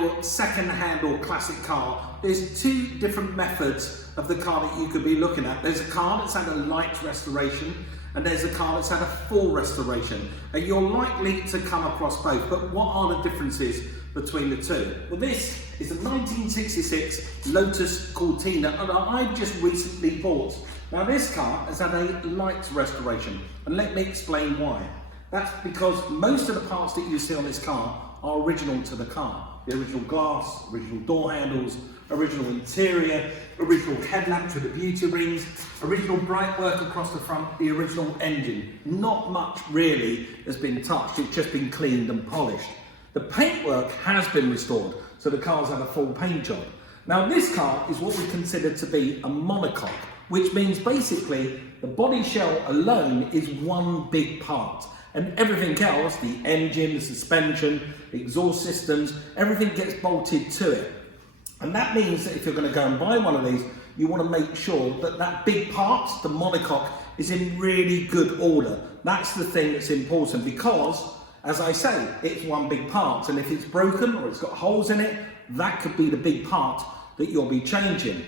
your second-hand or classic car, there's two different methods of the car that you could be looking at. There's a car that's had a light restoration, and there's a car that's had a full restoration. And you're likely to come across both, but what are the differences between the two? Well, this is a 1966 Lotus Cortina, and I've just recently bought. Now this car has had a light restoration, and let me explain why. That's because most of the parts that you see on this car are original to the car. The original glass, original door handles, original interior, original headlamps with the beauty rings, original bright work across the front, the original engine. Not much really has been touched, it's just been cleaned and polished. The paintwork has been restored, so the car's had a full paint job. Now this car is what we consider to be a monocoque, which means basically the body shell alone is one big part, and everything else, the engine, the suspension, the exhaust systems, everything gets bolted to it. And that means that if you're going to go and buy one of these, you want to make sure that that big part, the monocoque, is in really good order. That's the thing that's important, because, as I say, it's one big part, and if it's broken or it's got holes in it, that could be the big part that you'll be changing.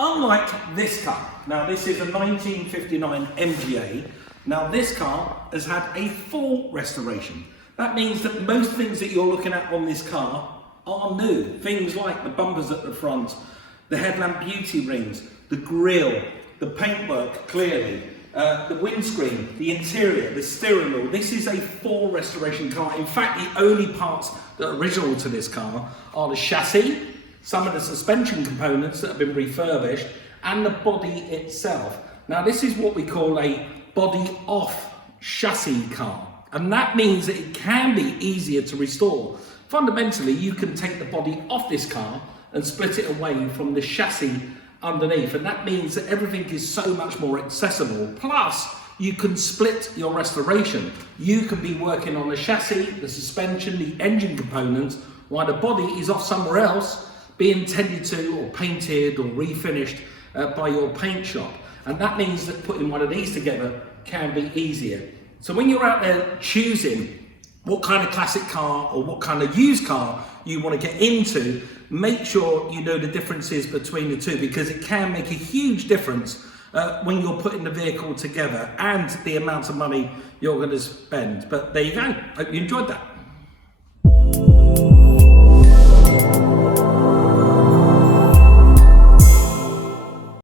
Unlike this car, now this is a 1959 MGA. Now this car has had a full restoration. That means that most things that you're looking at on this car are new. Things like the bumpers at the front, the headlamp beauty rings, the grille, the paintwork clearly, the windscreen, the interior, the steering wheel. This is a full restoration car. In fact, the only parts that are original to this car are the chassis, some of the suspension components that have been refurbished, and the body itself. Now this is what we call a body off chassis car, and that means that it can be easier to restore. Fundamentally, you can take the body off this car and split it away from the chassis underneath, and that means that everything is so much more accessible. Plus, you can split your restoration. You can be working on the chassis, the suspension, the engine components, while the body is off somewhere else, being tended to or painted or refinished by your paint shop. And that means that putting one of these together can be easier. So when you're out there choosing what kind of classic car or what kind of used car you want to get into, make sure you know the differences between the two, because it can make a huge difference when you're putting the vehicle together and the amount of money you're going to spend. But there you go. Hope you enjoyed that.